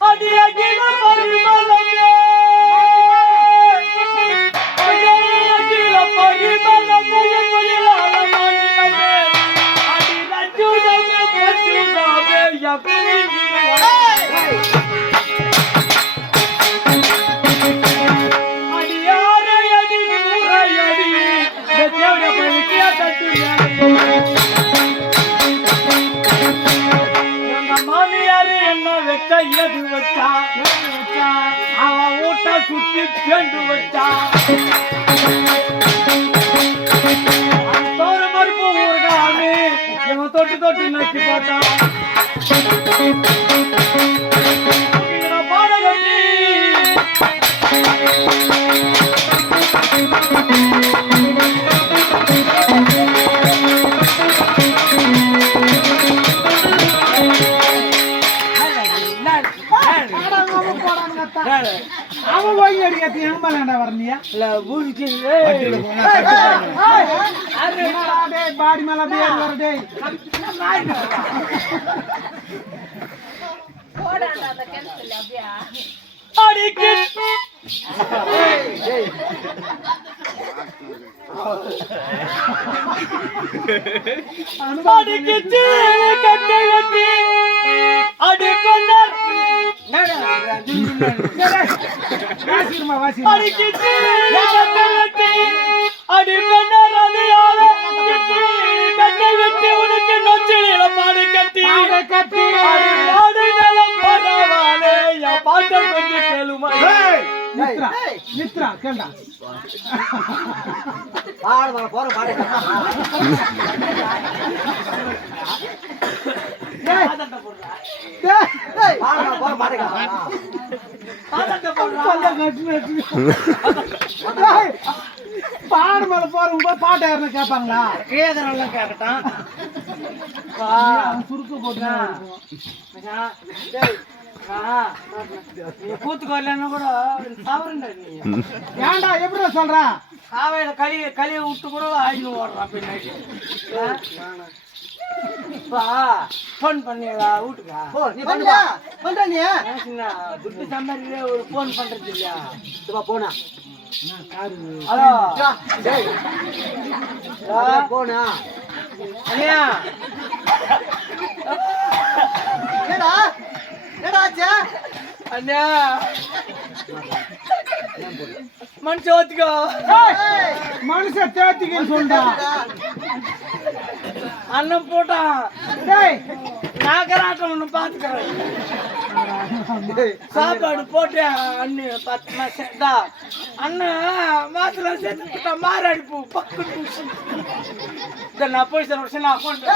அடி அகில பரிமளமே அகில பரிமளமே புயலாலமானிலமே அடி ரஜுதமே பசுதாவே யகுவினி அடியாரே அடி முறையடி தேவட பலிக்கிய தட்டியா எது வச்சா அவன் ஊட்ட சுத்தி பேண்டு வச்சா தோற மறுப்பு ஊருகாமி இவன் தொட்டு தொட்டு நச்சு போட்டான் பாடகட்டி அவன் போய் அடிக்கத்தி எங்கமாலாண்டா வரணியா இல்ல ஊருக்கு பாடி மேல அப்படியே வர டேய் அடிக்கு அடிக்கு கட்டை கட்டி அடி கொண்டார் பாடு மேல போற பாட்டு யாருன்னு கேட்பாங்களா? கேக்குறவங்க கேட்கட்டான் சுருக்கு போட்டு கூத்துக்கு வரலன்னா கூட தவறுண்டா நீ ஏன்டா எப்படி சொல்ற? காவையில களிய விட்டு கூட ஆயின்னு ஓடுறான் பின்னாடி போன் பண்ணியா வீட்டுக்கா பண்ற நீ துட்டு சம்பாதிக்கிற ஒரு போன் பண்றது இல்லையா போனா போனா அண்ணியா அண்ணா மனுஷன் ஓத்திக்கோ மனுஷன் தேத்திக்கன்னு சொல்றா அண்ணன் போட்டான் நாகராட்டம் ஒண்ணு பாத்துக்கிறேன் சாப்பாடு போட்டு அண்ணு 10 மாசம் அண்ணன் மாசத்துல சேர்த்து மாரடிப்பு பக்கு நான் போய் சார் வருஷம் நான் அக்கௌண்ட்